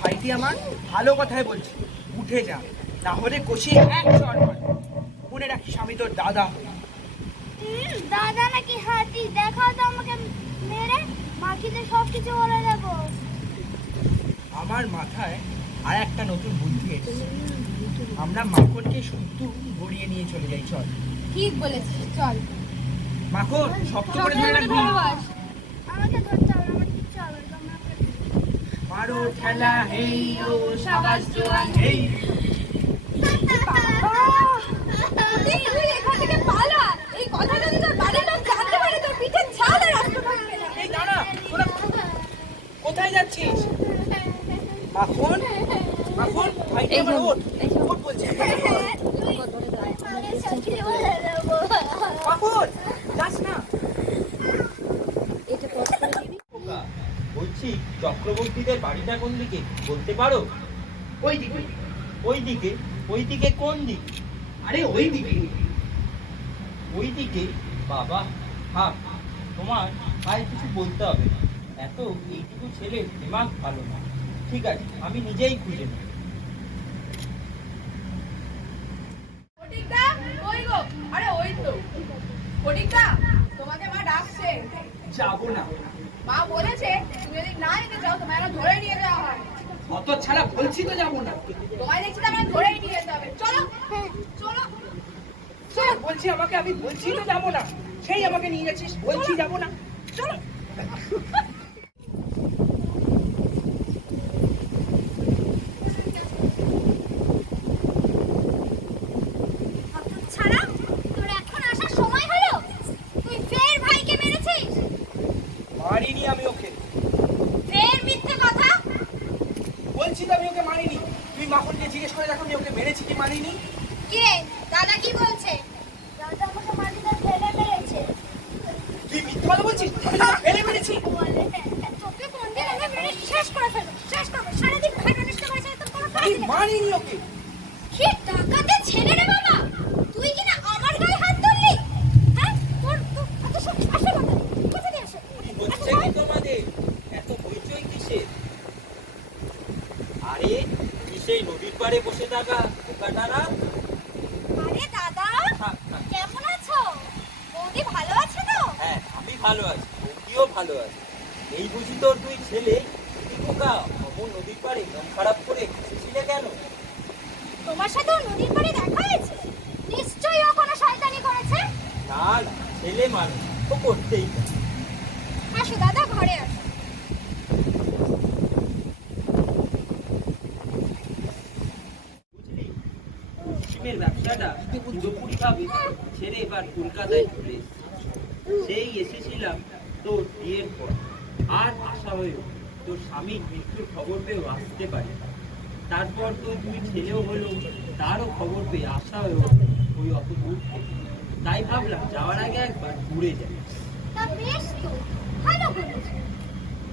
ভাইটি আমার ভালো কথাই বলছি, উঠে যা, না হলে কষি এক চড় মারব। মনে রাখিস আমি তোর দাদা হই। দাদা নাকি হাতি? দেখাও তো আমাকে মেরে, বাকিতে সব কিছু বলে দেবো। আমার মাথায় আর একটা নতুন বুদ্ধি এসেছে। আমরা মাখনকে শুদ্ধ গড়িয়ে নিয়ে চলে যাই, চল। ঠিক বলেছিস, চল। মাখন শক্ত করে ধরে রাখবি। আমাকে ধরতে হবে, আমার কিচ্ছু হবে না, আমাকে মারো ঠেলা হেই ও সাবাস জোয়ান হেই। তুই এখান থেকে পালা। এই কথা যদি তোর বাড়ির লোক জানতে পারে, তোর পিঠে ছাল আর রক্ত থাকবে না। এই দাঁড়া, তোরা কোথায় যাচ্ছিস? মাখন, মাখন, ভাইটি আমার ওঠ, ওঠ বলছি। মাখন, যাস না। বলছি চক্রবর্তীদের বাড়িটা কোন দিকে বলতে পারো? ওই দিকে। ওই দিকে? ওই দিকে কোন দিক? আরে ওই দিকে। ওই দিকে? বাবা, থাক, তোমার আর কিছু বলতে হবে না। এত এইটুকু ছেলের দিমাগ ভালো না। ঠিক আছে, আমি নিজেই খুঁজে নেব। ফটিকদা, কই গো? আরে ওই তো। ফটিকদা, তোমাকে মা ডাকছে। যাবো না। মা বলেছে তুমি যদি না নিতে চাও তোমায় আমরা ধরে নিয়ে যাওয়া হয়। অত ছাড়া বলছি তো যাবো না। তোমায় দেখছি তো আমরা ধরেই নিয়ে যেতে হবে। চলো, চলো। বলছি আমাকে, আমি বলছি তো যাবো না, সেই আমাকে নিয়ে যাচ্ছিস। বলছি যাবো না, চলো। ছাড়া তোর এখন আসার সময় হলো? তুই ফের ভাইকে মেরেছিস? মারিনি আমি ওকে। ফের মিথ্যে কথা। বলছি তো আমি ওকে মারিনি। তুই মাখনকে জিজ্ঞেস করে দেখো আমি ওকে মেরেছি কি মারিনি। কি রে, দাদা কি বলছে? দাদা আমাকে মাটিতে ফেলে মেরেছে। তুই মিথ্যা কথা বলছিস? আমি তোকে ফেলে মেরেছি। তোকে কোনদিন আমি মেরে শেষ করে ফেলবো, শেষ করবো। সারাদিন খাটা নষ্ট করেছে, তো কোনো কাজ আমি নেই। মারিনি ওকে। কি টাকাতে ছেলে রে বাবা, তুই কিনা আমার গায়ে হাত তুললি? হ্যাঁ, তোর এত সব আসে বাবা, কোথা দিয়ে আসে? হচ্ছে কি তোমাদের এত হইচই কিসের? আরে তুমি সেই নদীর পাড়ে বসে থাকা বোকাটা না? আরে দাদা, থাক, থাক। কেমন আছো? বৌদি ভালো আছে তো? হ্যাঁ, আমি ভালো আছি, বৌদিও ভালো আছে। এই বুঝি তোর দুই ছেলে কি বোকা অমন নদীর পাড়ে মন খারাপ করে এসেছিলে কেন? তোমার সাথে নদীর পাড়ে দেখা হয়েছে? নিশ্চয়ই ও কোনো শয়তানি করেছে। না না, ছেলে মানুষ তো করতেই পারে। আসো দাদা, ঘরে আসো। বুঝলি, পশ্চিমের ব্যবসাটা পুরোপুরি ভাবে ছেড়ে এবার কলকাতায় চলে এসেছি। সেই এসেছিলাম তোর বিয়ের পর, আর আশা হয়েও তোর স্বামীর মৃত্যুর খবর পেয়েও আসতে পারি। তারপর তো দুই ছেলেও হলো, তারও খবর পেয়ে আশা হয়েও ওই অত দূর থেকে। তাই ভাবলাম যাওয়ার আগে একবার ঘুরে যাই। তা বেশ তো, ভালো করেছো।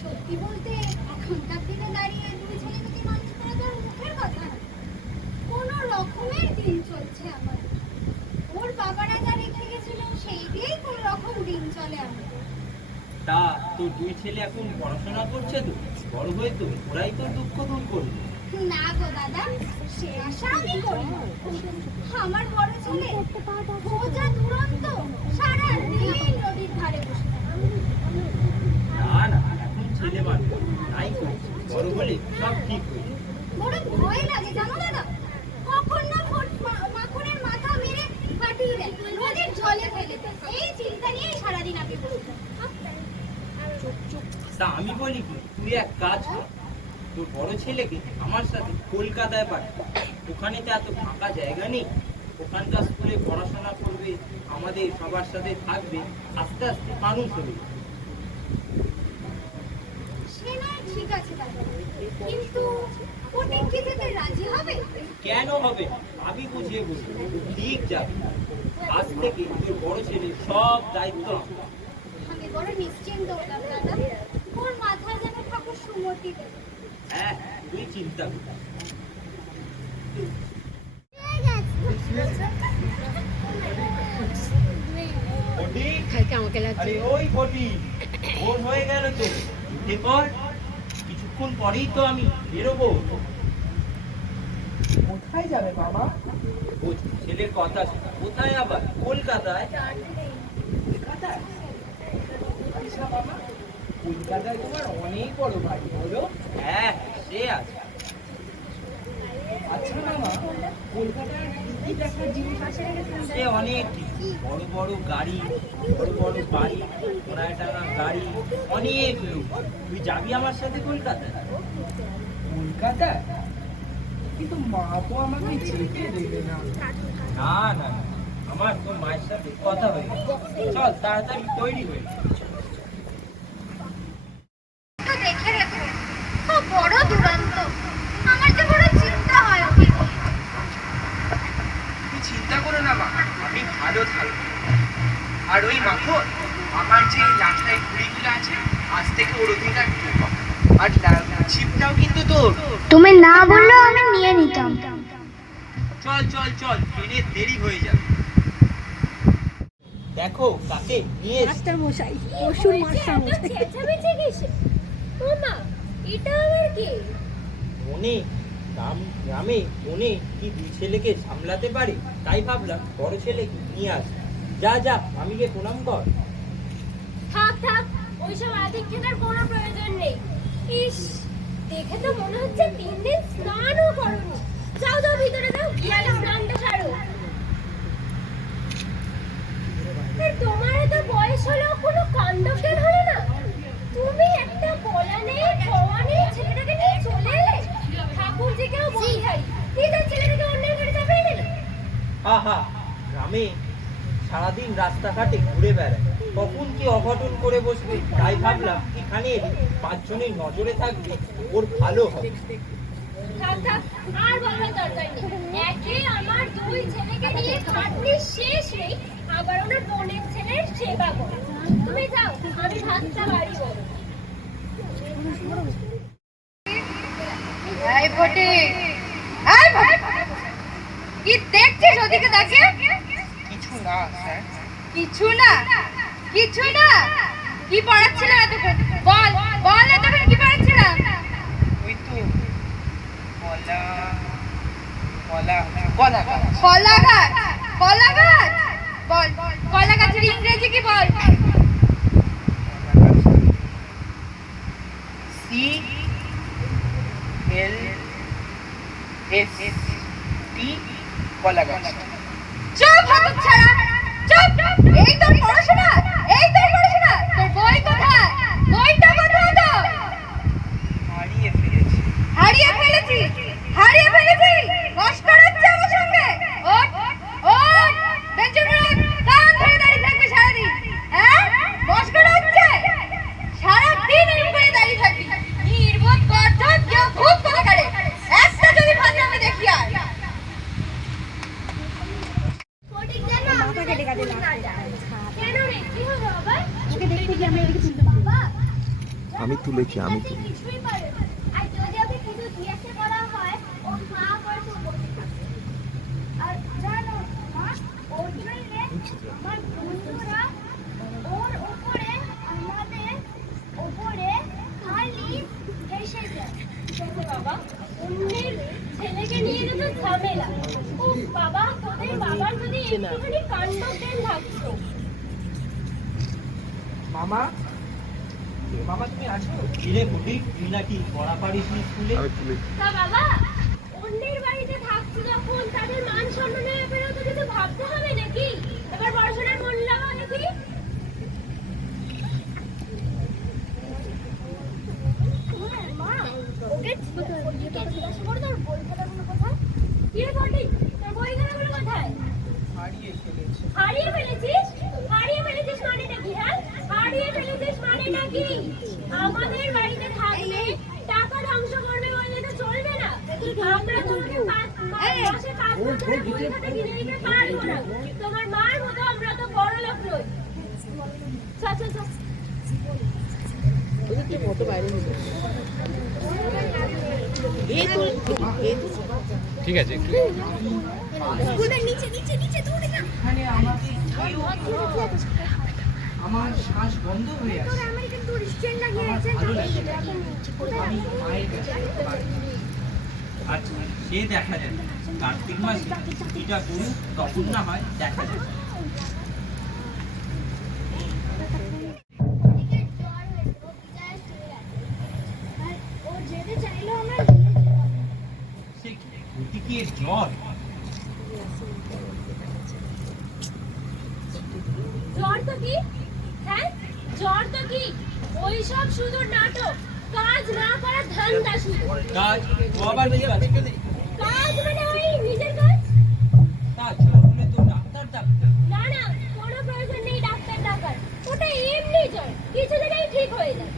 সত্যি বলতে এখনকার দিনে দাঁড়িয়ে দুই ছেলে যদি মানুষ করে তোর মুখের কথা না। কোনো রকমের দিন চলছে আমার। ওর বাবারা যা রেখে গেছিল সেই দিয়েই কোন রকম দিন চলে আমাদের। তা তোর দুই ছেলে এখন পড়াশোনা করছে তো, বড় হয়ে তো ওরাই তোর দুঃখ দূর করবে। না গো দাদা, সে আশা আমি করি না। আমার বড় ছেলে ও যা দুরন্ত, সারা দিন নদীর ধারে বসে থাকে। না না, এখন ছেলে মানুষ তাই করছে, বড় হলে সব ঠিক হয়ে যাবে। বড় ভয় লাগে জানো দাদা, কখন না মাখনের মাথা মেরে ফাটিয়ে দেয়, নদীর জলে ফেলে দেয়। এই চিন্তা নিয়েই সারাদিন আমি বসে থাকি। তা আমি বলি কি, তুই এক কাজ কর, তোর বড় ছেলেকে আমার সাথে কলকাতায় পাঠা। ওখানে তো এত ফাঁকা জায়গা নেই, ওখানকার স্কুলে পড়াশোনা করবে, আমাদের সবার সাথে থাকবে, আস্তে আস্তে মানুষ হবে। সে নয় ঠিক আছে দাদা, কিন্তু ফটিক কি যেতে রাজি হবে? কেন হবে না? আমি বুঝিয়ে বলবো, ঠিক যাবে। আজ থেকে তোর বড় ছেলে সব দায়িত্ব আমার। আমি বড় নিশ্চিন্ত হলাম দাদা, ওর মাথায় যেন ঠাকুর সুমতি দেবে। হ্যাঁ, তুই চিন্তা কর। ফটিক, আরে ওই ফটিক, ভোর হয়ে গেল তো, উঠে পড়, কিছু কিছুক্ষণ পরেই তো আমি বেরোবো। কোথায় যাবে মামা? ও ছেলের কথা শোনা। কোথায় আবার? কলকাতায়। কলকাতায়? আচ্ছা মামা, কলকাতায় তোমার অনেক বড় বাড়ি বলো? হ্যাঁ, সে আছে। আচ্ছা মামা, কলকাতার কি কি দেখার জিনিস আছে? সে অনেক কিছু। বড় বড় গাড়ি, বড় বড় বাড়ি, ঘোড়ায় টানা গাড়ি, অনেক লোক। তুই যাবি আমার সাথে কলকাতায়? কলকাতায়? কিন্তু মা তো আমাকে যেতে দেবে না। না না না, আমার তোর মায়ের সাথে কথা হয়ে গেছে। চল তাড়াতাড়ি তৈরি হয়ে যা। তো দেখে রেখো, ও বড় দুরন্ত। আমার যে বড় চিন্তা হয় ওকে নিয়ে। তুমি চিন্তা করো না মা, আমি ভালো থাকবো। আর ওই মাখন, আমার যে লাঠায় ঘুড়িগুলো আছে, আজ থেকে ওর অধিকার তুই পাবি। আর ছিপটাও কিন্তু তোর। তুমি না বললেও আমি নিয়ে নিতাম। চল চল চল, ট্রেনের দেরি হয়ে যাবে। দেখো কাকে নিয়ে এসেছি। মাস্টার মশাই, অসুর মাস্টার মশাই। চেঁচামেচি কিসে? ও মা, এটা আবার কি? মনে গ্রামে মনে কি দুই ছেলেকে সামলাতে পারে, তাই ভাবলাম বড় ছেলেকে নিয়ে আসি। যা যা, আমিকে প্রণাম কর। থাক থাক, ওইসব আধিক্যতার কোনো প্রয়োজন নেই। ইস, দেখে তো মনে হচ্ছে 3 দিন স্নানও করোনি। যাও যাও, ভিতরে যাও, গিয়ে আগে স্নানটা সারো। তোমার এত বয়স হলো, কোনো কাণ্ডজ্ঞান হলো না? তুমি একটা বলা নেই খাওয়া নেই ছেলেটাকে নিয়ে চলে এলে। ঠাকুরজিকেও বলছাই, নিজের ছেলেটাকে অন্যের ঘরে চাপিয়ে দিলে। আহা, গ্রামে সারাদিন রাস্তাঘাটে ঘুরে বেড়ায়, কখন কি অঘটন করে বসবে, তাই ভাবলাম এখানে এলে 5 জনের নজরে থাকবে, ওর ভালো হবে। থাক থাক, আর বলার দরকার নেই। একে আমার 2 ছেলেকে নিয়ে খাটনির শেষ নেই, আবার ওনার বোনের ছেলের সেবা করে। তুমি যাও, আমি ভাতটা বাড়ি করো। এই ফটি, এই ফটি, কি দেখছিস ওদিকে তাকিয়ে? কিছু না স্যার। কিছু না? কিছু না? কি পড়াচ্ছিলাম এতক্ষণ? বল বল, এতক্ষণ কি পড়াচ্ছিলাম? ওই তো কলা কলা কলা গাছ। কলা গাছ? কলা গাছ? বল, কলা গাছের ইংরেজি কি বল? CLST কলা গাছ। চুপ হতচ্ছাড়া, চুপ! এই তোর পড়াশোনা? এই তোর পড়াশোনা? তোর বই কোথায়? বইটা কোথায় তোর? হারিয়ে ফেলেছি। হারিয়ে ফেলেছি? হারিয়ে ফেলেছি? নস্কর হচ্ছে আমার সঙ্গে? ওঠ, ওঠ, বেঞ্চে ওঠ, কান ধরে দাঁড়িয়ে থাকবি সারাদিন। হ্যাঁ, নস্কর হচ্ছে? সারাদিন এরকম করে দাঁড়িয়ে থাকবি। নির্বোধ গর্জন, কেউ খুব কথা কাটে। একটা যদি ফাজলামি দেখি আর। মাথা কেটে কেটে কেন রে, কি হলো বাবা? একে দেখতে কি আমরা এদিকে তুলতে বাবা? আমি তুলেছি, আমি তুলেছি। কিছুই পারে না। আর যদি ওকে কিছু জিজ্ঞাসা করা হয়, ও মা করে তো বসে থাকে। আর জানো মা, ওর জন্যে আমার বন্ধুরা ওর উপরে, আমাদের উপরে খালি হেসে যায়। দেখো বাবা, অন্যের ছেলেকে নিয়ে যেতে ঝামেলা। ও বাবা, তোদের বাবার যদি একটুখানি কাণ্ডজ্ঞান থাকতো। মামা, মামা তুমি আছো? কিরে বুদ্ধি, তুই নাকি পড়া পারিস নি স্কুলে? আমি তুলেছি। তা বাবা, অন্যের বাড়িতে থাকছি যখন তাদের মান সম্মানের ব্যাপারেও তো কিছু ভাবতে হবে নাকি? এবার পড়াশোনায় মন লাগাও নাকি? মা, ওকে জিজ্ঞাসা করো তোর বই খাতাগুলো কোথায়? কি রে বটি, তোর বই খাতাগুলো কোথায়? হারিয়ে ফেলেছি। হারিয়ে ফেলেছিস? হারিয়ে ফেলেছিস মানেটা কি? হ্যাঁ, হারিয়ে ফেলেছিস মানেটা কি? আমাদের বাড়িতে থাকলে টাকা ধ্বংস করবে বললে তো চলবে না। আমরা তোমাকে মাসে 5 বছরের বই খাতা কিনে দিতে পারবো না। তোমার মার মতো আমরা তো বড় লোক নই। চল চল চল। ঠিক আছে, একটু স্কুলের নিচে নিচে নিচে দৌড়ে যা। এখানে আমাকে কেউ আমার শ্বাস বন্ধ হয়ে তোর আছে। আমেরিকান টুরিস্ট ট্রেন লাগিয়ে আমার আছে ভালো লাগছে না। কোথায় আমি আছে? মায়ের কাছে যেতে পারি। আচ্ছা সে দেখা যাবে, কার্তিক মাসে ছুটিটা করুক, তখন না হয় দেখা যাবে। এদিকে জ্বর হয়েছে, ও বিছানায় শুয়ে আছে। আর ও যেতে চাইলেও আমরা নিয়ে যেতে পারবো না। সে কি ওদিকে জ্বর? জ্বর তো কি? হ্যাঁ, জ্বর তো কি? ওইসব শুধু নাটক, কাজ না করার ধান্দা শুধু। কাজ ও আবার কি কাজ? কাজ মানে ওই নিজের কাজ। কাজ শুনে তো ডাক্তার ডাক্তার। না না, কোনো প্রয়োজন নেই ডাক্তার ডাকার। ওটা এমনি জ্বর, কিছু দিনেই ঠিক হয়ে যায়।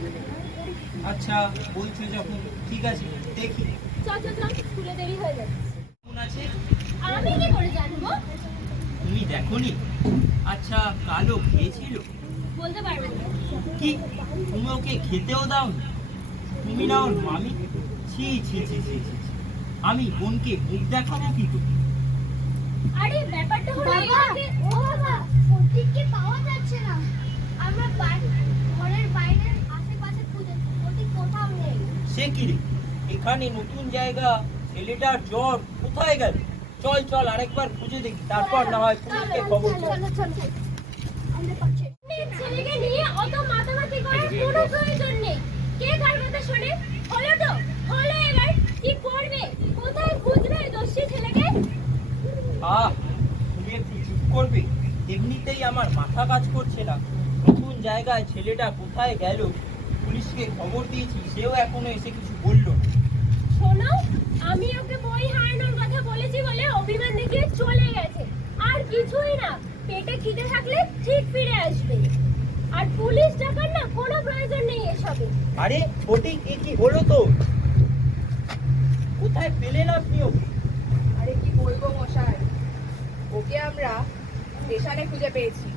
আচ্ছা বলছো যখন, ঠিক আছে দেখি চল চল চল, স্কুলে দেরি হয়ে যাচ্ছে। কেমন আছে। আমি কি করে জানবো? তুমি দেখোনি? আচ্ছা কালো খেয়েছিল? বলতে পারবেন না। কি তুমি ওকে খেতেও দাও? তুমি না ওর মামি? ছি ছি ছি ছি ছি ছি। আমি বোনকে মুখ দেখাবো কি করে? আরে ব্যাপারটা হলো বাবা, এটাকে। ও বাবা, ফটিককে পাওয়া যাচ্ছে না। আমরা ঘরের বাইরে আশেপাশে খুঁজেছি, ফটিক কোথাও নেই। সে কি রে, এখানে নতুন জায়গা, ছেলেটার জ্বর কোথায় গেল? চল চল আরেকবার খুঁজে দেখি, তারপর না হয় পুলিশকে খবর দেব। চলো চলো আমাদের পাচ্ছে। ছেলেকে নিয়ে অত মাতামাতি করার কোনো প্রয়োজন নেই। কে কার কথা শোনে? হলো তো হলো, এবার কি করবে? কোথায় খুঁজবে দোষী ছেলেকে? আহ তুমি একটু চুপ করবে? এমনিতেই আমার মাথা কাজ করছে না। নতুন জায়গায় ছেলেটা কোথায় গেল, পুলিশকে খবর দিয়েছি, সেও এখনো এসে কিছু বললো না। শোনো, আমি ওকে বই হারানোর কথা বলেছি বলে অভিমান দেখিয়ে চলে গেছে। আর কিছুই না, পেটে খিদে থাকলে ঠিক ফিরে আসবে। আর পুলিশ ডাকার না কোনো প্রয়োজন নেই এসবে। আরে ফটিক, এ কি হলো তো? কোথায় পেলেন আপনি ওকে? আরে কি বলবো মশাই, ওকে আমরা স্টেশনে খুঁজে পেয়েছি।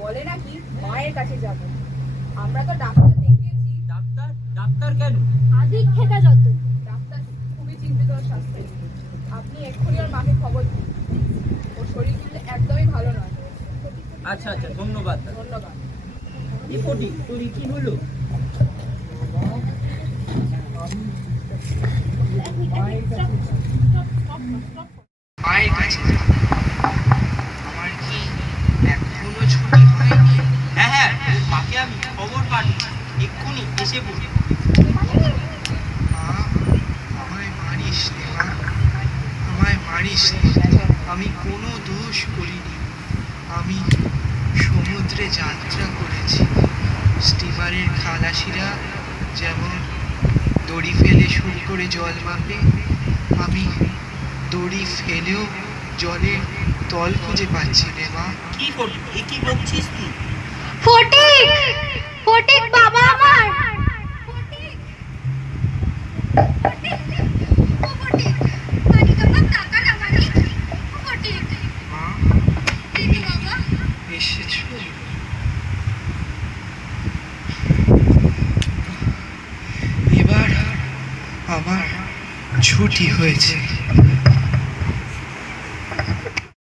বলে নাকি মায়ের কাছে যাব। আমরা তো ডাক্তার দেখিয়েছি, ডাক্তার? ডাক্তার কেন? আদিক খেতা যত। ডাক্তার খুবই চিন্তিত ওর স্বাস্থ্য নিয়ে। আপনি এক্ষুনি ওর মাকে খবর দিন। ওর শরীর কিন্তু একদমই ভালো নয়। আচ্ছা আচ্ছা, ধন্যবাদ দাদা। ধন্যবাদ। এ ফটিক, তোর কি হলো? মায়ের কাছে যাব। আমার কি এখনো ছুটি হয়নি? হ্যাঁ হ্যাঁ, মাকে আমি খবর পাঠিয়েছি, এক্ষুনি এসে পড়ি। মা, আমায় মারিস নে মা, আমায় মারিস নে। আমি কোনো দোষ করিনি। আমি সমুদ্রে যাত্রা করেছি। স্টিমারের খালাসিরা যেমন দড়ি ফেলে শুরু করে জল মাপে, আমি দড়ি ফেলেও জলের তল খুঁজে পাচ্ছি রে মা। কি ফটিক, এ কি বলছিস তুই? ফটিক, ফটিক বাবা আমার। ফটিক, ফটিক, ও ফটিক, পানি কাপড় টাকা না মানি। ফটিক, মা, এই তো বাবা। এসেছো? এবার আমার ছুটি হয়েছে।